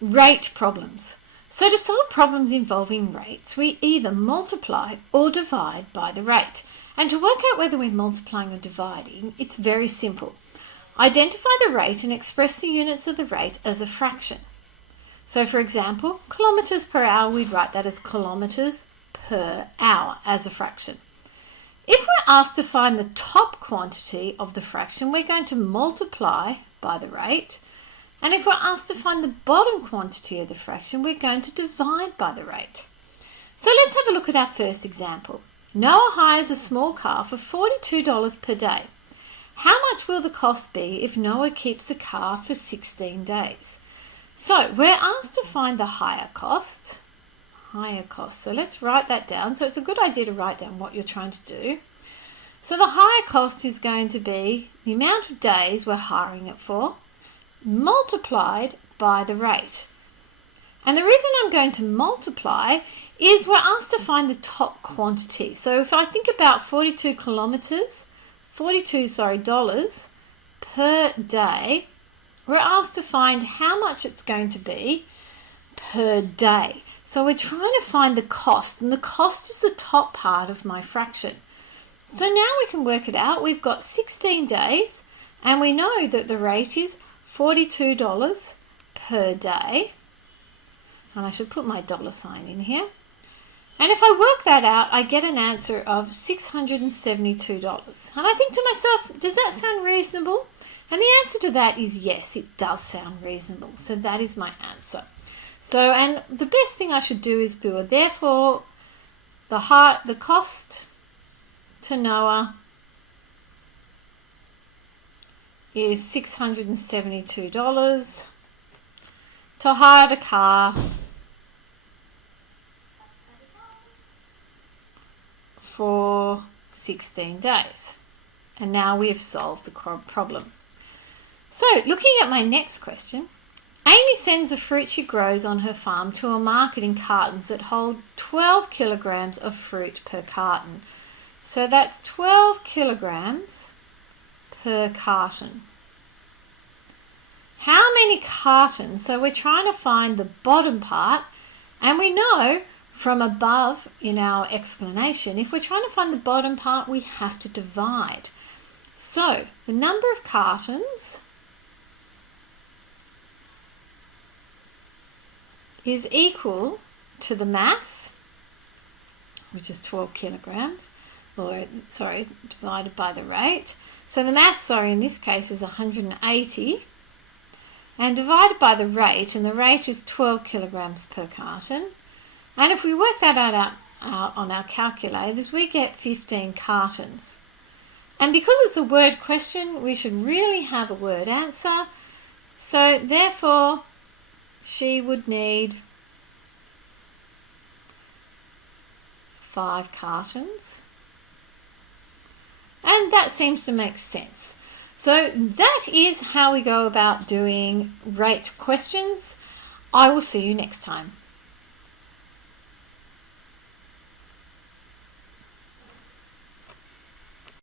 Rate problems. So to solve problems involving rates, we either multiply or divide by the rate. And to work out whether we're multiplying or dividing, it's very simple. Identify the rate and express the units of the rate as a fraction. So for example, kilometres per hour, we'd write that as kilometres per hour as a fraction. If we're asked to find the top quantity of the fraction, we're going to multiply by the rate. And if we're asked to find the bottom quantity of the fraction, we're going to divide by the rate. So let's have a look at our first example. Noah hires a small car for $42 per day. How much will the cost be if Noah keeps the car for 16 days? So we're asked to find the higher cost. So let's write that down. So it's a good idea to write down what you're trying to do. So the higher cost is going to be the amount of days we're hiring it for, multiplied by the rate. And the reason I'm going to multiply is we're asked to find the top quantity. So if I think about $42 per day, we're asked to find how much it's going to be per day. So we're trying to find the cost, and the cost is the top part of my fraction. So now we can work it out. We've got 16 days, and we know that the rate is $42 per day, and I should put my dollar sign in here. And if I work that out, I get an answer of $672. And I think to myself, does that sound reasonable? And the answer to that is yes, it does sound reasonable. So that is my answer. So, and the best thing I should do is do a therefore the cost to Noah is $672 to hire the car for 16 days. And now we've solved the problem. So looking at my next question, Amy sends the fruit she grows on her farm to a market in cartons that hold 12 kilograms of fruit per carton. So that's 12 kilograms per carton. How many cartons? So we're trying to find the bottom part, and we know from above in our explanation, if we're trying to find the bottom part, we have to divide. So the number of cartons is equal to the mass, which is 12 kilograms, divided by the rate. So the mass, in this case is 180, and divided by the rate, and the rate is 12 kilograms per carton. And if we work that out on our calculators, we get 15 cartons. And because it's a word question, we should really have a word answer. So therefore, she would need 5 cartons. And that seems to make sense. So that is how we go about doing rate questions. I will see you next time.